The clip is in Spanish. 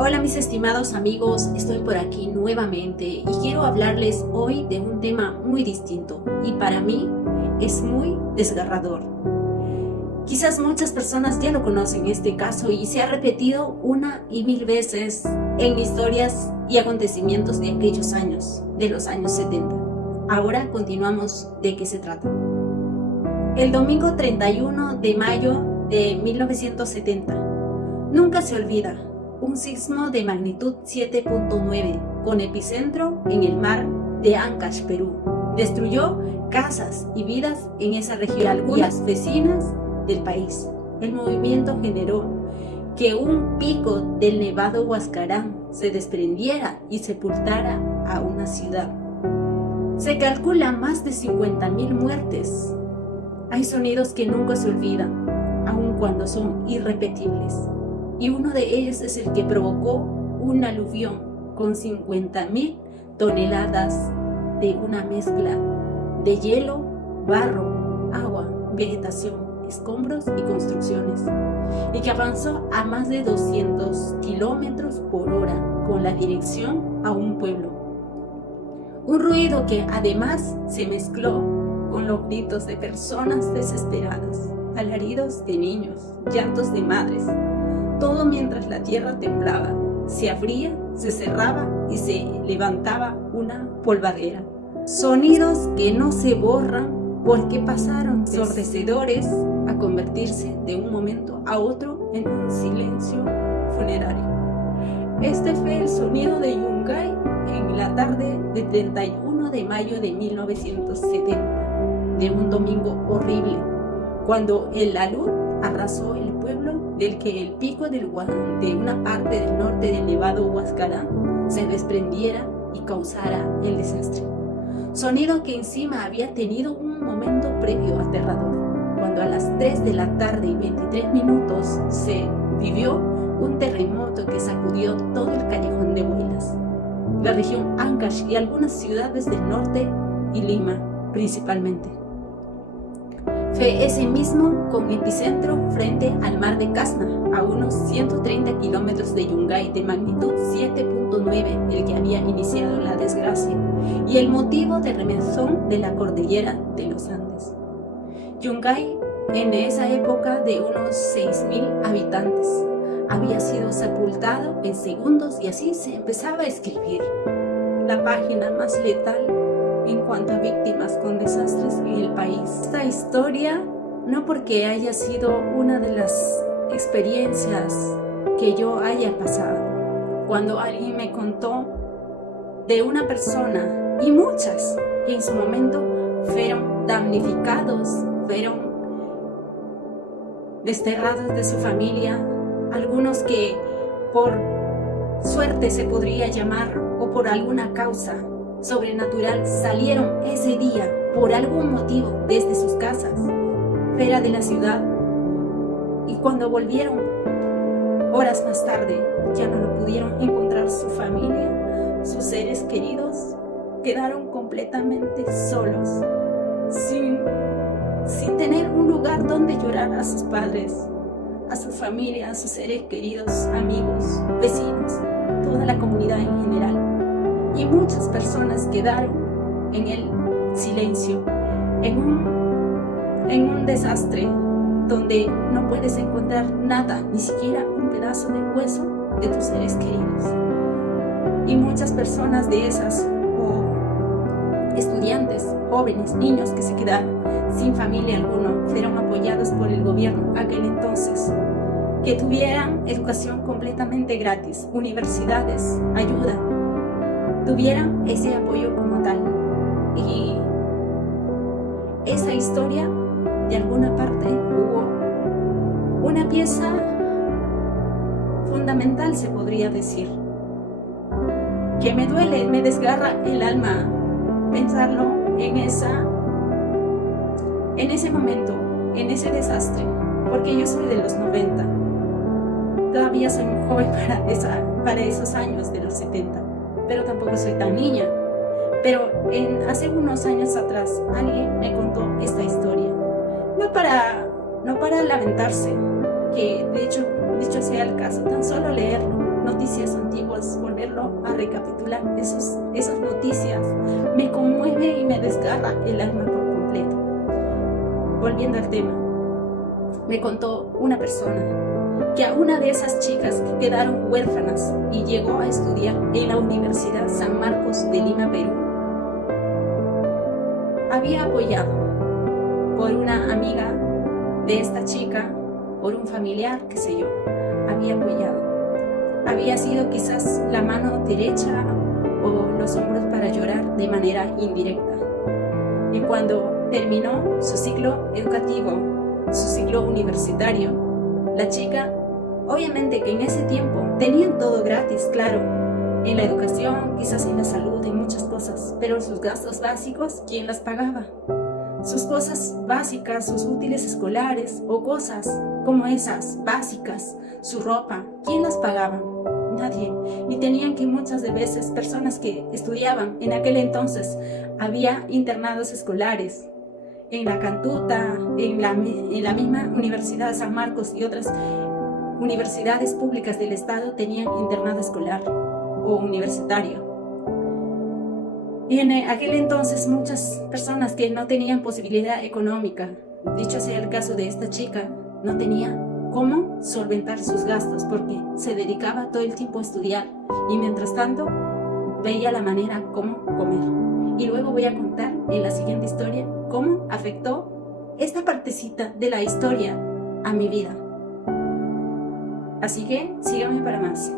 Hola mis estimados amigos, estoy por aquí nuevamente y quiero hablarles hoy de un tema muy distinto y para mí es muy desgarrador. Quizás muchas personas ya lo conocen este caso y se ha repetido una y mil veces en historias y acontecimientos de aquellos años, de los años 70. Ahora continuamos de qué se trata. El domingo 31 de mayo de 1970, nunca se olvida. Un sismo de magnitud 7.9 con epicentro en el mar de Ancash, Perú, destruyó casas y vidas en esa región y algunas vecinas del país. El movimiento generó que un pico del Nevado Huascarán se desprendiera y sepultara a una ciudad. Se calcula más de 50.000 muertes. Hay sonidos que nunca se olvidan, aun cuando son irrepetibles. Y uno de ellos es el que provocó un aluvión con 50.000 toneladas de una mezcla de hielo, barro, agua, vegetación, escombros y construcciones, y que avanzó a más de 200 kilómetros por hora con la dirección a un pueblo. Un ruido que además se mezcló con los gritos de personas desesperadas, alaridos de niños, llantos de madres. Todo mientras la tierra temblaba, se abría, se cerraba y se levantaba una polvadera. Sonidos que no se borran porque pasaron ensordecedores a convertirse de un momento a otro en un silencio funerario. Este fue el sonido de Yungay en la tarde del 31 de mayo de 1970, de un domingo horrible, cuando el alud arrasó el pueblo del que el pico de una parte del norte del Nevado Huascarán se desprendiera y causara el desastre. Sonido que encima había tenido un momento previo aterrador, cuando a las 3 de la tarde y 23 minutos se vivió un terremoto que sacudió todo el callejón de Huaylas, la región Ancash y algunas ciudades del norte y Lima principalmente. Fue ese mismo con epicentro frente al mar de Casna, a unos 130 kilómetros de Yungay, de magnitud 7.9, el que había iniciado la desgracia y el motivo de remesón de la cordillera de los Andes. Yungay, en esa época de unos 6.000 habitantes, había sido sepultado en segundos y así se empezaba a escribir la página más letal en cuanto a víctimas con desastres en el país. Esta historia, no porque haya sido una de las experiencias que yo haya pasado, cuando alguien me contó de una persona y muchas que en su momento fueron damnificados, fueron desterrados de su familia, algunos que por suerte se podría llamar o por alguna causa sobrenatural salieron ese día por algún motivo desde sus casas fuera de la ciudad, y cuando volvieron horas más tarde ya no lo pudieron encontrar su familia, sus seres queridos quedaron completamente solos, sin tener un lugar donde llorar a sus padres, a su familia, a sus seres queridos, amigos, vecinos, toda la comunidad en general. Y muchas personas quedaron en el silencio, en un desastre donde no puedes encontrar nada, ni siquiera un pedazo de hueso de tus seres queridos. Y muchas personas de esas, o estudiantes, jóvenes, niños que se quedaron sin familia alguna, fueron apoyados por el gobierno aquel entonces, que tuvieran educación completamente gratis, universidades, ayuda, tuvieran ese apoyo como tal. Y esa historia, de alguna parte, hubo una pieza fundamental, se podría decir, que me duele, me desgarra el alma pensarlo en ese momento, en ese desastre, porque yo soy de los 90, todavía soy muy joven para esos años de los 70, pero tampoco soy tan niña. Pero hace unos años atrás alguien me contó esta historia, no para lamentarse, que de hecho sea el caso, tan solo leerlo, noticias vuelvo a recapitular esas noticias, me conmueve y me desgarra el alma por completo. Volviendo al tema, me contó una persona que a una de esas chicas que quedaron huérfanas y llegó a estudiar en la Universidad San Marcos de Lima, Perú, había apoyado por una amiga de esta chica, por un familiar, qué sé yo, había apoyado. Había sido quizás la mano derecha o los hombros para llorar de manera indirecta. Y cuando terminó su ciclo educativo, su ciclo universitario, la chica, obviamente que en ese tiempo tenían todo gratis, claro, en la educación, quizás en la salud, en muchas cosas, pero sus gastos básicos, ¿quién las pagaba? Sus cosas básicas, sus útiles escolares o cosas como esas básicas, su ropa, ¿quién las pagaba? Nadie. Y tenían que muchas de veces personas que estudiaban en aquel entonces, había internados escolares en la Cantuta, en la misma Universidad de San Marcos y otras universidades públicas del estado tenían internado escolar o universitario. Y en aquel entonces muchas personas que no tenían posibilidad económica, dicho sea el caso de esta chica, no tenía cómo solventar sus gastos porque se dedicaba todo el tiempo a estudiar y mientras tanto veía la manera cómo comer. Y luego voy a contar en la siguiente historia cómo afectó esta partecita de la historia a mi vida. Así que síganme para más.